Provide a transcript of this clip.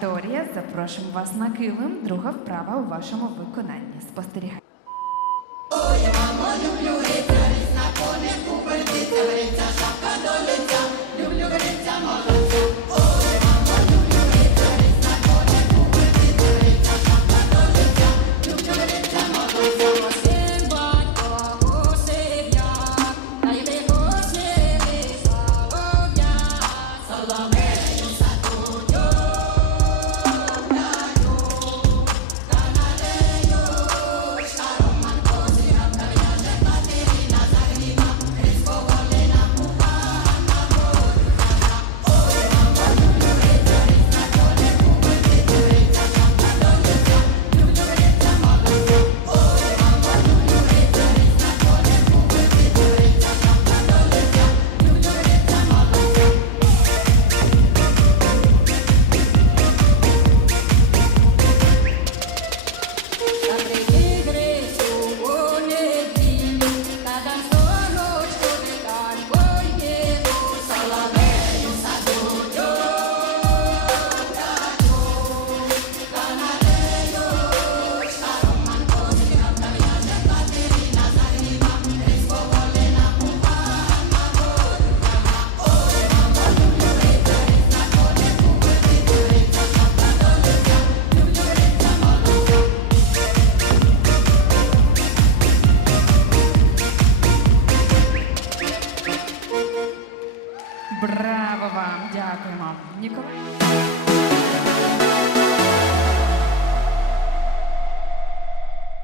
Теорія, запрошуємо вас на килим. Друга вправа у вашому виконанні. Спостерігайте. Браво вам! Дякуємо. Ніколи.